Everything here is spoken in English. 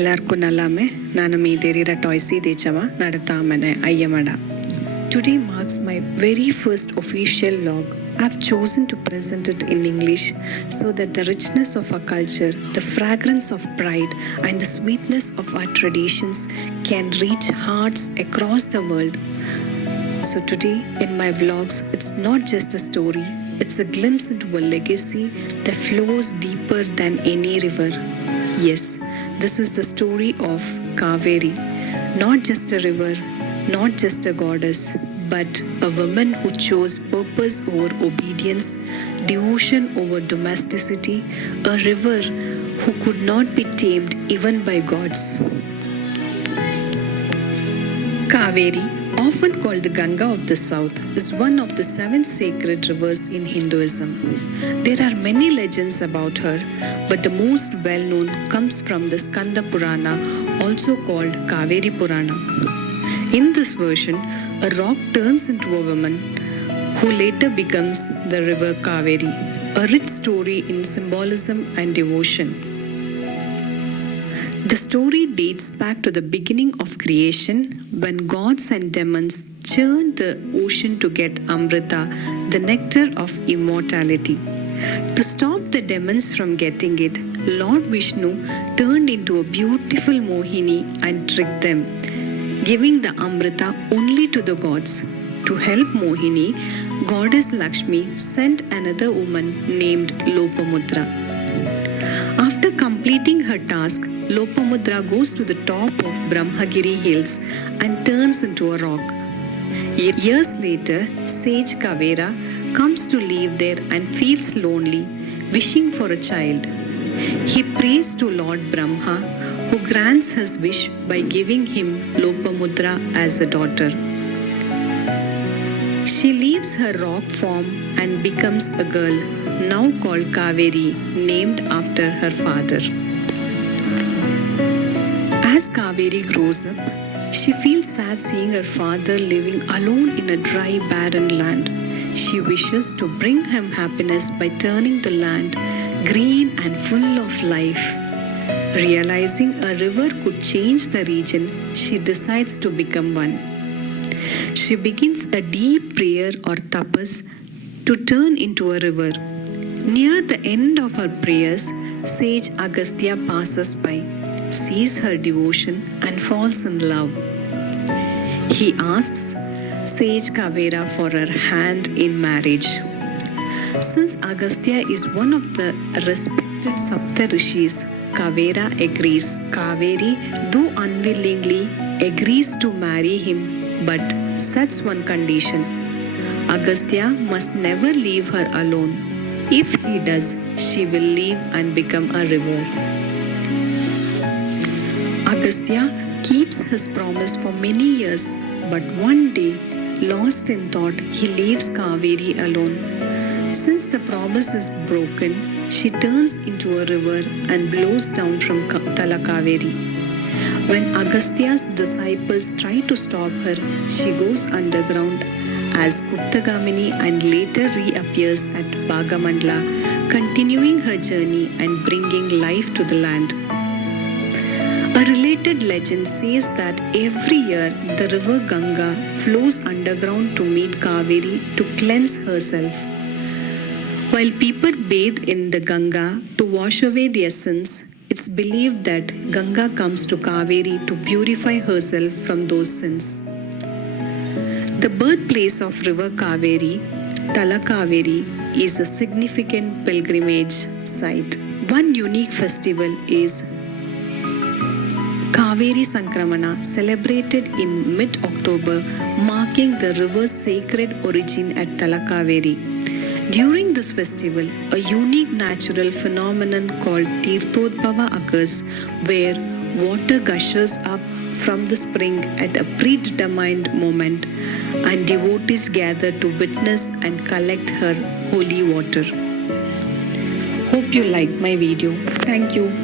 ಎಲ್ಲರಿಗೂ ನಲ್ಲಮ್ಮೆ ನಾನು me ದೇರಿರ ಟಾಯ್ಸಿ ದೇಚವ ನಡತಾಮನೆ ಅಯ್ಯಮಡ. Today marks my very first official vlog. I've chosen to present it in English so that the richness of our culture, the fragrance of pride and the sweetness of our traditions can reach hearts across the world. So today in my vlogs, it's not just a story, it's a glimpse into a legacy that flows deeper than any river. Yes, this is the story of Kaveri, not just a river, not just a goddess, but a woman who chose purpose over obedience, devotion over domesticity, a river who could not be tamed even by gods. Kaveri, often called the Ganga of the South, is one of the 7 sacred rivers in Hinduism. There are many legends about her, but the most well-known comes from the Skanda Purana, also called Kaveri Purana. In this version, a rock turns into a woman who later becomes the river Kaveri, a rich story in symbolism and devotion. The story dates back to the beginning of creation when gods and demons churned the ocean to get Amrita, the nectar of immortality. To stop the demons from getting it, Lord Vishnu turned into a beautiful Mohini and tricked them, giving the Amrita only to the gods. To help Mohini, goddess Lakshmi sent another woman named Lopamudra. After completing her task, Lopamudra goes to the top of Brahmagiri hills and turns into a rock. Years later, sage Kavera comes to live there and feels lonely, wishing for a child. He prays to Lord Brahma, who grants his wish by giving him Lopamudra as a daughter. She leaves her rock form and becomes a girl, now called Kaveri, named after her father. As Kaveri grows up, she feels sad seeing her father living alone in a dry, barren land. She wishes to bring him happiness by turning the land green and full of life. Realizing a river could change the region, she decides to become one. She begins a deep prayer or tapas to turn into a river. Near the end of her prayers, sage Agastya passes by, sees her devotion and falls in love. He asks sage Kavera for her hand in marriage. Since Agastya is one of the respected Sapta Rishis, Kavera agrees. Kaveri, though unwillingly, agrees to marry him but sets one condition. Agastya must never leave her alone. If he does, she will leave and become a river. Agastya keeps his promise for many years, but one day, lost in thought, he leaves Kaveri alone. Since the promise is broken, she turns into a river and blows down from Talakaveri. When Agastya's disciples try to stop her, she goes underground as Guptagamini and later reappears at Bhagamandla, continuing her journey and bringing life to the land. A related legend says that every year the river Ganga flows underground to meet Kaveri to cleanse herself. While people bathe in the Ganga to wash away their sins, it's believed that Ganga comes to Kaveri to purify herself from those sins. The birthplace of river Kaveri, Talakaveri, is a significant pilgrimage site. One unique festival is Kaveri Sankramana, celebrated in mid-October, marking the river's sacred origin at Talakaveri. During this festival, a unique natural phenomenon called Tirthodbhava occurs, where water gushes up from the spring at a predetermined moment, and devotees gather to witness and collect her holy water. Hope you liked my video. Thank you.